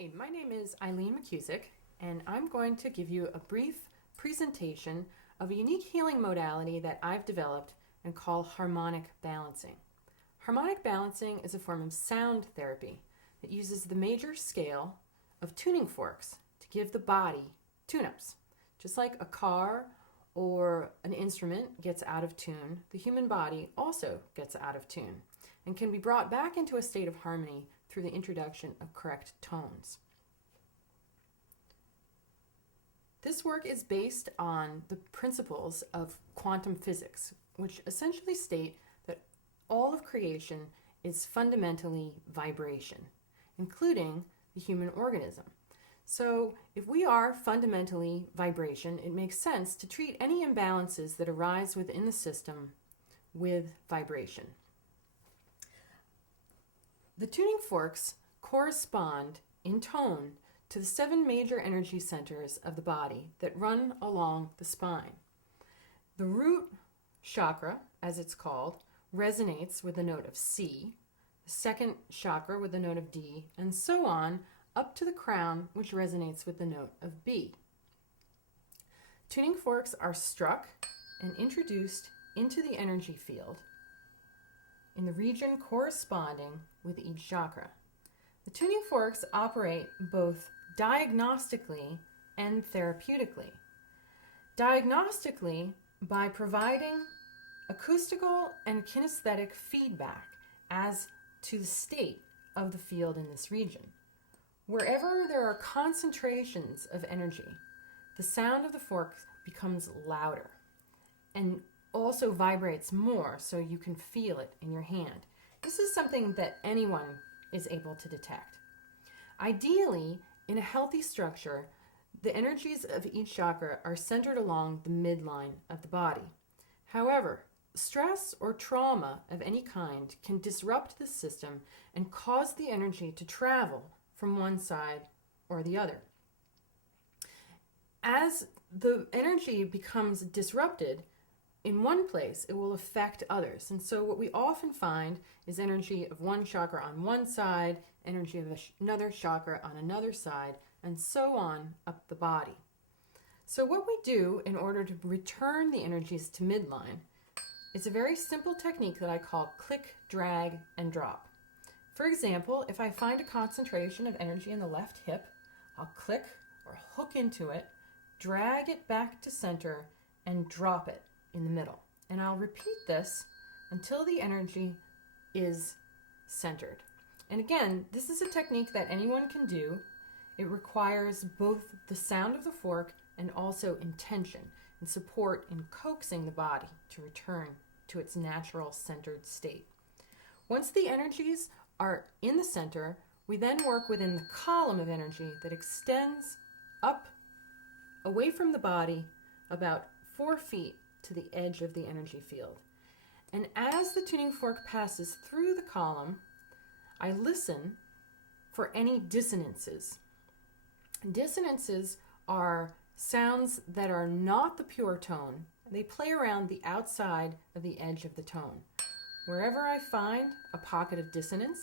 Hi, my name is Eileen McKusick, and I'm going to give you a brief presentation of a unique healing modality that I've developed and call harmonic balancing. Harmonic balancing is a form of sound therapy that uses the major scale of tuning forks to give the body tune-ups. Just like a car or an instrument gets out of tune, the human body also gets out of tune and can be brought back into a state of harmony through the introduction of correct tones. This work is based on the principles of quantum physics, which essentially state that all of creation is fundamentally vibration, including the human organism. So if we are fundamentally vibration, it makes sense to treat any imbalances that arise within the system with vibration. The tuning forks correspond in tone to the 7 major energy centers of the body that run along the spine. The root chakra, as it's called, resonates with the note of C, the second chakra with the note of D, and so on up to the crown, which resonates with the note of B. Tuning forks are struck and introduced into the energy field in the region corresponding with each chakra. The tuning forks operate both diagnostically and therapeutically. Diagnostically, by providing acoustical and kinesthetic feedback as to the state of the field in this region. Wherever there are concentrations of energy, the sound of the fork becomes louder and also vibrates more, so you can feel it in your hand. This is something that anyone is able to detect. Ideally, in a healthy structure, the energies of each chakra are centered along the midline of the body. However, stress or trauma of any kind can disrupt the system and cause the energy to travel from one side or the other. As the energy becomes disrupted in one place, it will affect others. And so what we often find is energy of one chakra on one side, energy of another chakra on another side, and so on up the body. So what we do in order to return the energies to midline is a very simple technique that I call click, drag, and drop. For example, if I find a concentration of energy in the left hip, I'll click or hook into it, drag it back to center, and drop it in the middle. And I'll repeat this until the energy is centered. And again, this is a technique that anyone can do. It requires both the sound of the fork and also intention and support in coaxing the body to return to its natural centered state. Once the energies are in the center, we then work within the column of energy that extends up away from the body about 4 feet to the edge of the energy field. And as the tuning fork passes through the column, I listen for any dissonances. Dissonances are sounds that are not the pure tone. They play around the outside of the edge of the tone. Wherever I find a pocket of dissonance,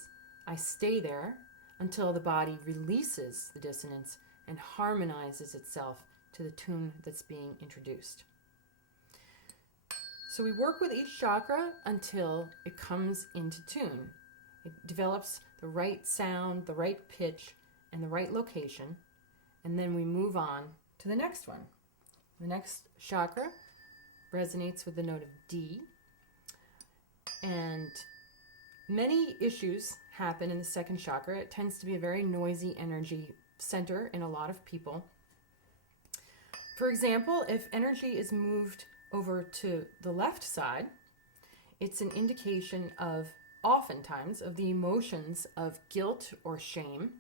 I stay there until the body releases the dissonance and harmonizes itself to the tune that's being introduced. So we work with each chakra until it comes into tune. It develops the right sound, the right pitch, and the right location, and then we move on to the next one. The next chakra resonates with the note of D, and many issues happen in the second chakra. It tends to be a very noisy energy center in a lot of people. For example, if energy is moved over to the left side, it's an indication of, oftentimes, of the emotions of guilt or shame.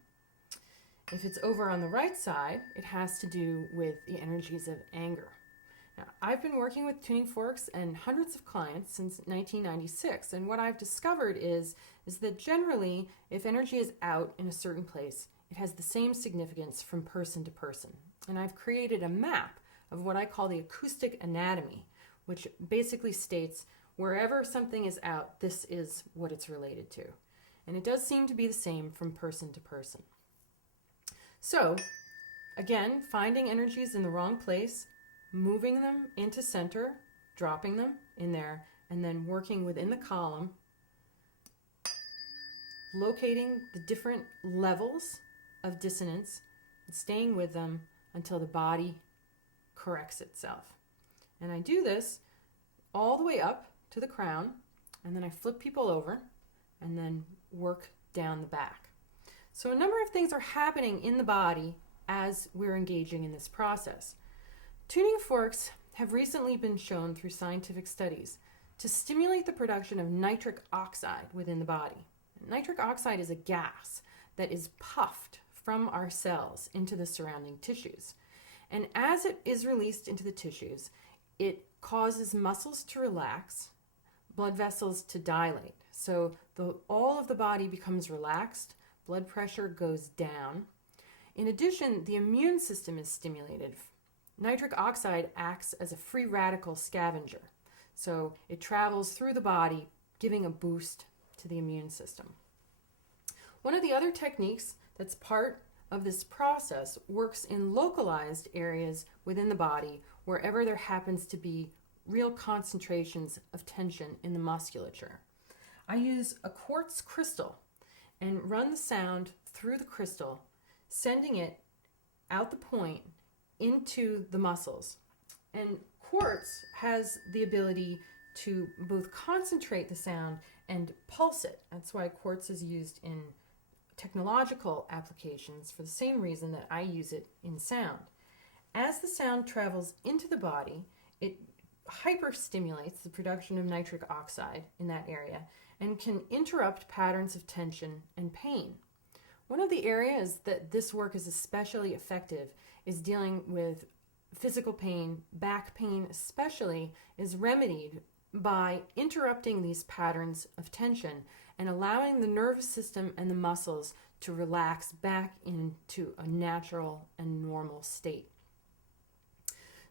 If it's over on the right side, it has to do with the energies of anger. Now, I've been working with tuning forks and hundreds of clients since 1996, and what I've discovered is that generally, if energy is out in a certain place, it has the same significance from person to person. And I've created a map of what I call the Acoustic Anatomy, which basically states wherever something is out, this is what it's related to. And it does seem to be the same from person to person. So again, finding energies in the wrong place, moving them into center, dropping them in there, and then working within the column, locating the different levels of dissonance and staying with them until the body corrects itself. And I do this all the way up to the crown, and then I flip people over and then work down the back. So a number of things are happening in the body as we're engaging in this process. Tuning forks have recently been shown through scientific studies to stimulate the production of nitric oxide within the body. Nitric oxide is a gas that is puffed from our cells into the surrounding tissues. And as it is released into the tissues, it causes muscles to relax, blood vessels to dilate. So all of the body becomes relaxed, blood pressure goes down. In addition, the immune system is stimulated. Nitric oxide acts as a free radical scavenger. So it travels through the body, giving a boost to the immune system. One of the other techniques that's part of this process works in localized areas within the body, wherever there happens to be real concentrations of tension in the musculature. I use a quartz crystal and run the sound through the crystal, sending it out the point into the muscles. And quartz has the ability to both concentrate the sound and pulse it. That's why quartz is used in technological applications for the same reason that I use it in sound. As the sound travels into the body, it hyperstimulates the production of nitric oxide in that area and can interrupt patterns of tension and pain. One of the areas that this work is especially effective is dealing with physical pain. Back pain especially is remedied by interrupting these patterns of tension and allowing the nervous system and the muscles to relax back into a natural and normal state.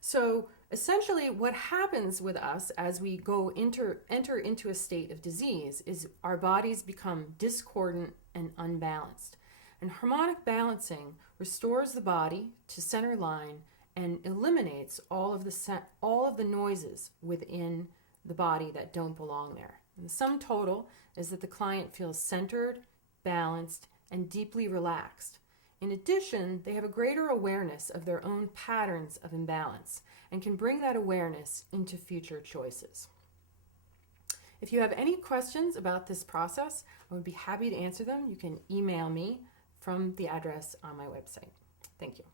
So essentially what happens with us as we enter into a state of disease is our bodies become discordant and unbalanced. And harmonic balancing restores the body to center line and eliminates all of the noises within the body that don't belong there. And the sum total is that the client feels centered, balanced, and deeply relaxed. In addition, they have a greater awareness of their own patterns of imbalance and can bring that awareness into future choices. If you have any questions about this process, I would be happy to answer them. You can email me from the address on my website. Thank you.